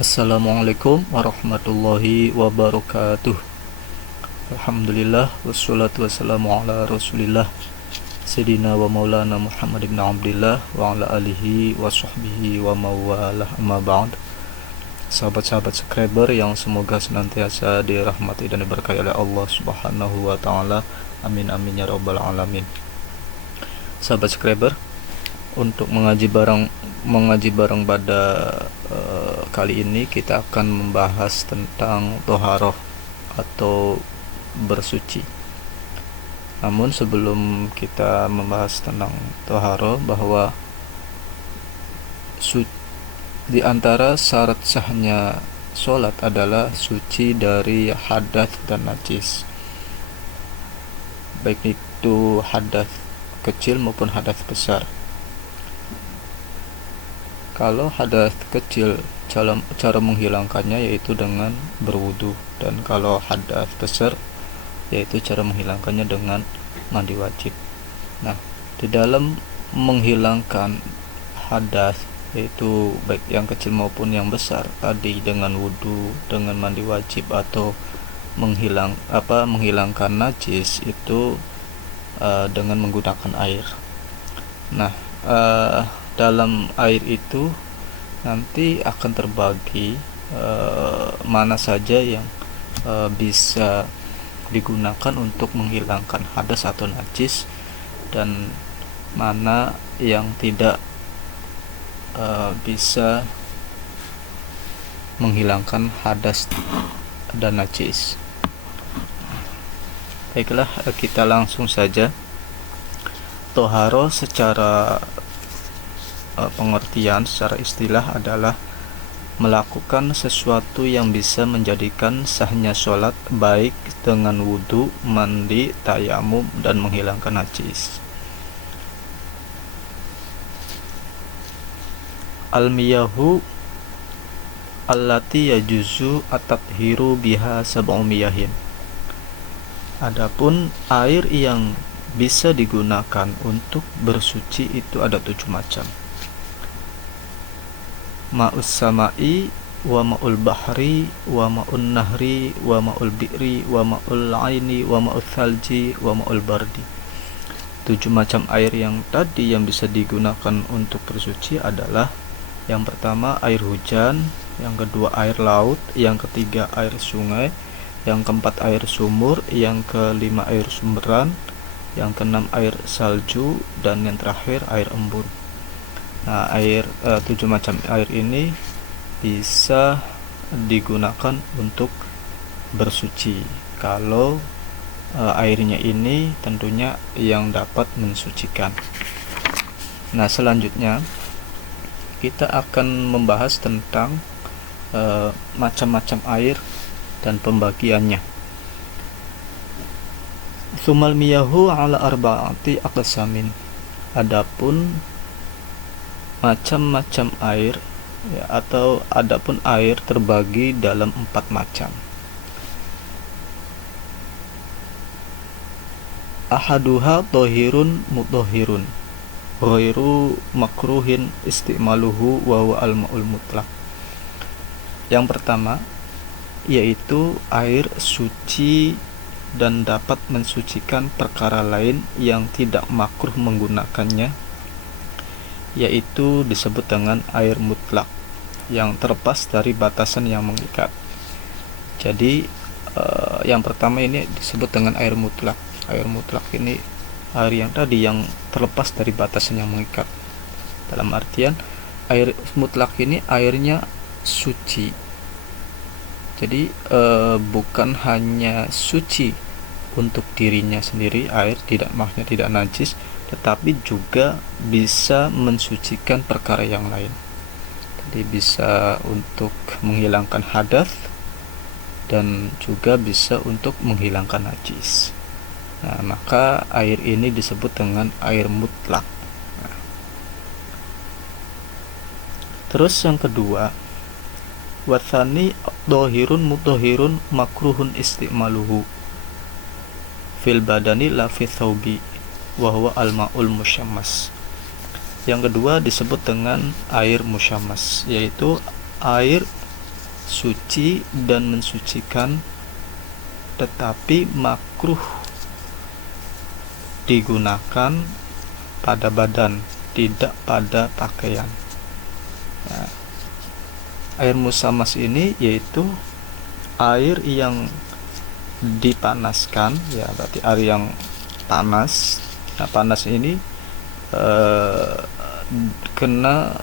Assalamualaikum warahmatullahi wabarakatuh. Alhamdulillah wassalatu wassalamu ala Rasulillah Sayyidina wa Maulana Muhammad ibn Abdillah wa ala alihi wa sahbihi wa mawalah, amma ba'd. Sahabat-sahabat subscriber yang semoga senantiasa dirahmati dan diberkahi oleh Allah Subhanahu wa taala. Amin amin ya rabbal alamin. Sahabat subscriber, untuk mengaji bareng pada kali ini kita akan membahas tentang toharoh atau bersuci. Namun sebelum kita membahas tentang toharoh, bahwa di antara syarat sahnya sholat adalah suci dari hadas dan najis, baik itu hadas kecil maupun hadas besar. Kalau hadas kecil, cara menghilangkannya yaitu dengan berwudu, dan kalau hadas besar yaitu cara menghilangkannya dengan mandi wajib. Nah, di dalam menghilangkan hadas, yaitu baik yang kecil maupun yang besar tadi, dengan wudu, dengan mandi wajib, atau menghilangkan najis itu dengan menggunakan air. Nah, dalam air itu nanti akan terbagi mana saja yang bisa digunakan untuk menghilangkan hadas atau najis, dan mana yang tidak bisa menghilangkan hadas dan najis. Baiklah, kita langsung saja. Toharo secara pengertian, secara istilah adalah melakukan sesuatu yang bisa menjadikan sahnya sholat, baik dengan wudu, mandi, tayamum, dan menghilangkan najis. Al-miyahu allati yajuzu at-tathiru biha sab'u miyahin. Adapun air yang bisa digunakan untuk bersuci itu ada 7 macam. Ma'us sama'i, wa ma'ul bahri, wa ma'un nahri, wa ma'ul bi'ri, wa ma'ul aini, wa ma'ul thalji, wa ma'ul bardi. 7 macam air yang tadi yang bisa digunakan untuk bersuci adalah: yang pertama air hujan, yang kedua air laut, yang ketiga air sungai, yang keempat air sumur, yang kelima air sumberan, yang keenam air salju, dan yang terakhir air embun. Nah, 7 macam air ini bisa digunakan untuk bersuci kalau airnya ini tentunya yang dapat mensucikan. Nah, selanjutnya kita akan membahas tentang macam-macam air dan pembagiannya. Sumal miyahu ala arba'ati aqsamin. Adapun macam-macam air adapun air terbagi dalam 4 macam. Ahaduha tohirun mutahhirun ghairu makruhin istimaluhu wa huwa al-ma'ul mutlaq. Yang pertama yaitu air suci dan dapat mensucikan perkara lain yang tidak makruh menggunakannya, yaitu disebut dengan air mutlak yang terlepas dari batasan yang mengikat. Jadi yang pertama ini disebut dengan air mutlak. Air mutlak ini air yang tadi yang terlepas dari batasan yang mengikat. Dalam artian air mutlak ini airnya suci. Jadi bukan hanya suci untuk dirinya sendiri, air maksudnya tidak najis, tetapi juga bisa mensucikan perkara yang lain. Jadi bisa untuk menghilangkan hadas dan juga bisa untuk menghilangkan najis. Nah, maka air ini disebut dengan air mutlak. Nah, terus yang kedua, wathani dohirun mutahhirun makruhun istimaluhu fil badani la fi thawbi wa huwa al-ma'ul musyammas. Yang kedua disebut dengan air musyammas, yaitu air suci dan mensucikan, tetapi makruh digunakan pada badan, tidak pada pakaian. Nah, air musamas ini yaitu air yang dipanaskan, ya berarti air yang panas. Nah, panas ini kena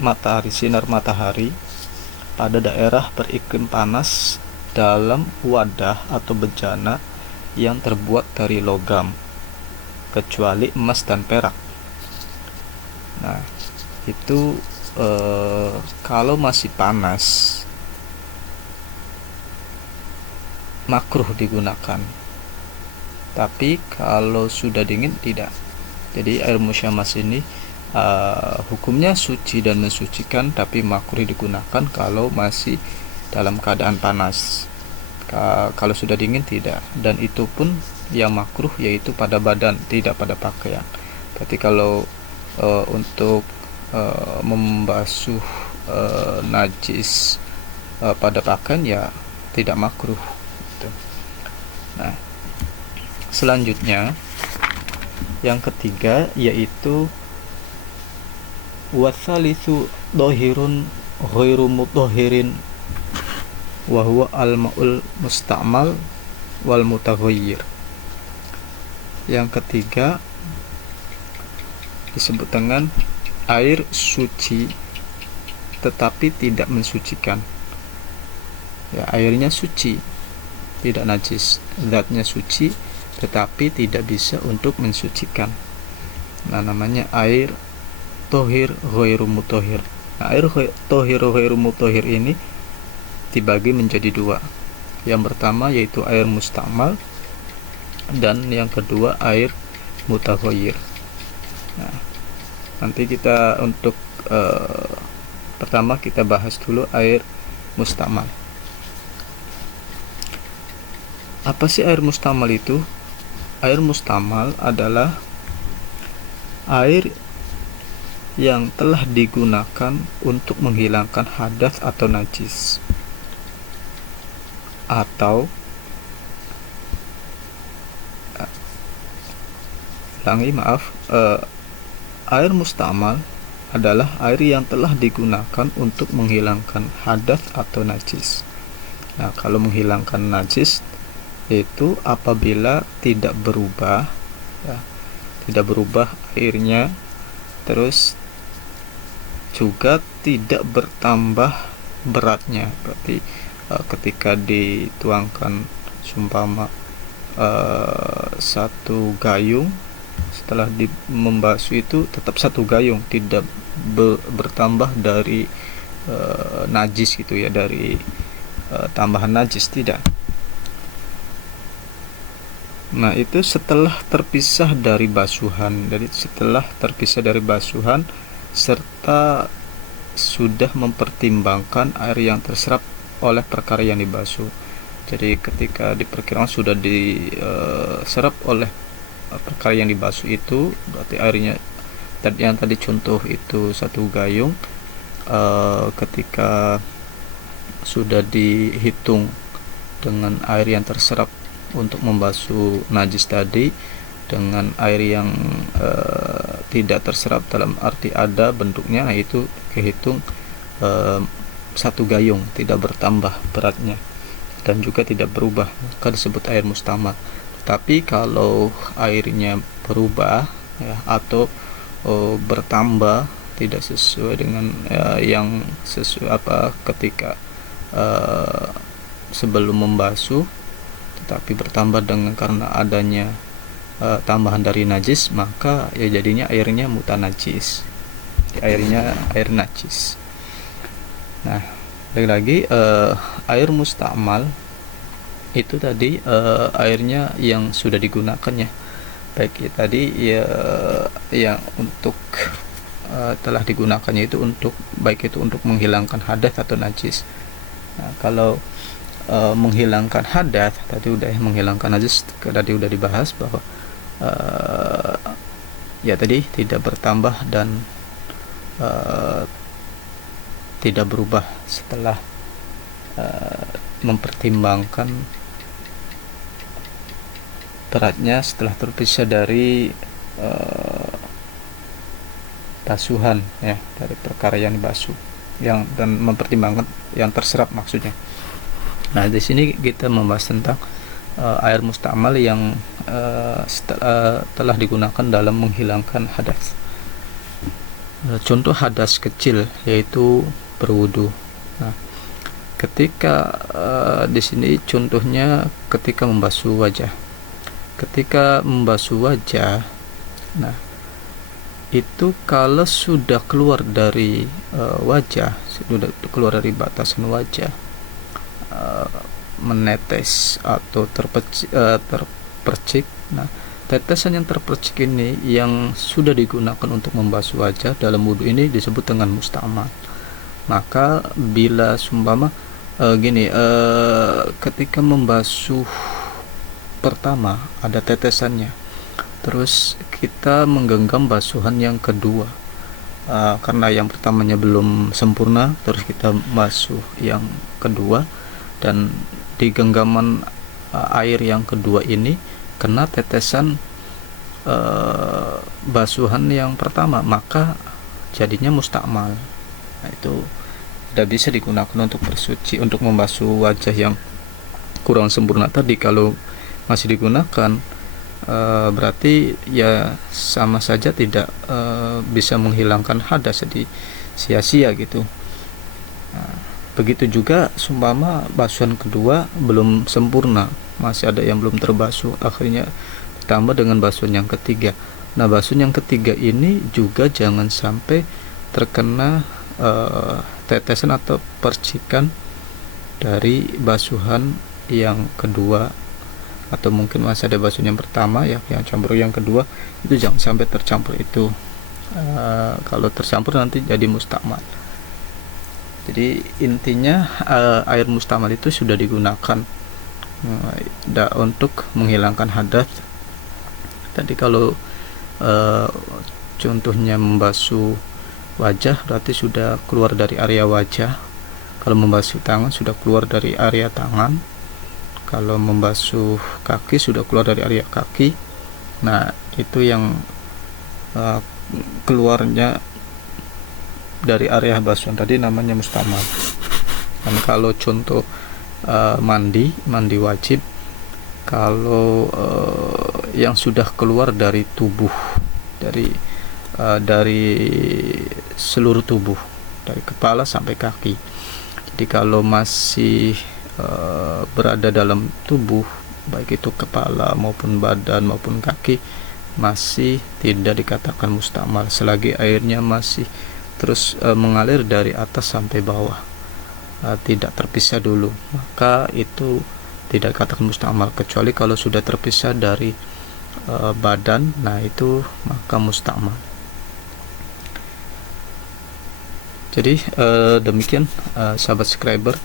matahari, sinar matahari pada daerah beriklim panas dalam wadah atau bejana yang terbuat dari logam, kecuali emas dan perak. Nah, itu kalau masih panas makruh digunakan, tapi kalau sudah dingin tidak. Jadi air musyamas ini hukumnya suci dan mensucikan, tapi makruh digunakan kalau masih dalam keadaan panas. Kalau sudah dingin tidak, dan itu pun yang makruh yaitu pada badan, tidak pada pakaian. Berarti kalau untuk membasuh najis pada pakaian ya tidak makruh gitu. Nah, selanjutnya yang ketiga yaitu wasalisu dohirun ghairu mutahhirin wa huwa al-ma'ul musta'mal wal mutaghayyir. Yang ketiga disebut dengan air suci tetapi tidak mensucikan. Ya, airnya suci, tidak najis, zatnya suci tetapi tidak bisa untuk mensucikan. Nah, namanya air tohir ghairu mutahhir. Nah, air tohir ghairu mutahhir ini dibagi menjadi dua. Yang pertama yaitu air mustamal, dan yang kedua air mutaghayyir. Nah, nanti kita untuk pertama kita bahas dulu air mustamal. Apa sih air mustamal itu? Air mustamal adalah air yang telah digunakan untuk menghilangkan hadas atau najis, atau air mustamal adalah air yang telah digunakan untuk menghilangkan hadas atau najis. Nah, kalau menghilangkan najis itu apabila tidak berubah, ya, tidak berubah airnya, terus juga tidak bertambah beratnya. Berarti ketika dituangkan sumpama satu gayung, setelah membasuh itu tetap satu gayung, tidak bertambah dari najis gitu ya, dari tambahan najis, tidak. Nah, itu setelah terpisah dari basuhan. Jadi setelah terpisah dari basuhan serta sudah mempertimbangkan air yang terserap oleh perkara yang dibasuh. Jadi ketika diperkirakan sudah diserap oleh perkara yang dibasuh itu, berarti airnya yang tadi contoh itu satu gayung, ketika sudah dihitung dengan air yang terserap untuk membasuh najis tadi dengan air yang tidak terserap dalam arti ada bentuknya, nah itu kehitung satu gayung, tidak bertambah beratnya dan juga tidak berubah, maka disebut air mustamal. Tapi kalau airnya berubah ya, atau bertambah tidak sesuai dengan yang sesuai ketika sebelum membasuh, tetapi bertambah dengan karena adanya tambahan dari najis, maka ya jadinya airnya mutanajis, airnya air najis. Nah, lagi-lagi air mustamal itu tadi airnya yang sudah digunakan ya, baik ya tadi ya yang untuk telah digunakannya itu untuk baik itu untuk menghilangkan hadas atau najis. Nah, kalau menghilangkan hadas tadi udah menghilangkan najis tadi udah dibahas bahwa ya tadi tidak bertambah dan tidak berubah setelah mempertimbangkan beratnya setelah terpisah dari basuhan ya, dari perkara yang dibasuh, dan mempertimbangkan yang terserap maksudnya. Nah, di sini kita membahas tentang air mustamal yang telah digunakan dalam menghilangkan hadas. Contoh hadas kecil yaitu berwudu. Nah, ketika di sini contohnya ketika membasuh wajah. Ketika membasuh wajah, nah itu kalau sudah keluar dari wajah, sudah keluar dari batasan wajah, menetes atau terpercik. Nah, tetesan yang terpercik ini yang sudah digunakan untuk membasuh wajah dalam wudhu ini disebut dengan mustamal. Maka bila sumpama ketika membasuh pertama ada tetesannya, terus kita menggenggam basuhan yang kedua, karena yang pertamanya belum sempurna, terus kita basuh yang kedua, dan di genggaman air yang kedua ini kena tetesan basuhan yang pertama, maka jadinya mustakmal. Nah, itu tidak bisa digunakan untuk bersuci, untuk membasuh wajah yang kurang sempurna tadi. Kalau masih digunakan, berarti ya sama saja tidak bisa menghilangkan hadas, jadi sia-sia gitu. Nah, begitu juga sumpama basuhan kedua belum sempurna, masih ada yang belum terbasuh, akhirnya ditambah dengan basuhan yang ketiga. Nah, basuhan yang ketiga ini juga jangan sampai terkena tetesan atau percikan dari basuhan yang kedua, atau mungkin masih ada basuhan yang pertama ya, yang campur yang kedua, itu jangan sampai tercampur itu. Kalau tercampur nanti jadi mustakmal. Jadi intinya air mustamal itu sudah digunakan untuk menghilangkan hadas. Tadi kalau contohnya membasuh wajah berarti sudah keluar dari area wajah. Kalau membasuh tangan sudah keluar dari area tangan. Kalau membasuh kaki sudah keluar dari area kaki. Nah, itu yang keluarnya dari area basuhan tadi namanya mustamal. Dan kalau contoh mandi wajib, kalau yang sudah keluar dari tubuh, dari seluruh tubuh, dari kepala sampai kaki. Jadi kalau masih berada dalam tubuh, baik itu kepala maupun badan maupun kaki, masih tidak dikatakan mustakmal selagi airnya masih terus mengalir dari atas sampai bawah, tidak terpisah dulu, maka itu tidak dikatakan mustakmal. Kecuali kalau sudah terpisah dari badan, nah itu maka mustakmal. Jadi demikian sahabat subscriber,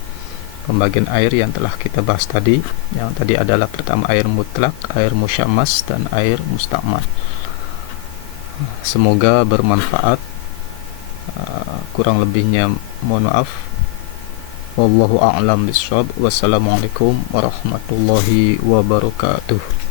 pembagian air yang telah kita bahas tadi. Yang tadi adalah pertama air mutlak, air musyammas, dan air mustakmal. Semoga bermanfaat. Kurang lebihnya mohon maaf. Wallahu a'lam bishawab. Wassalamualaikum warahmatullahi wabarakatuh.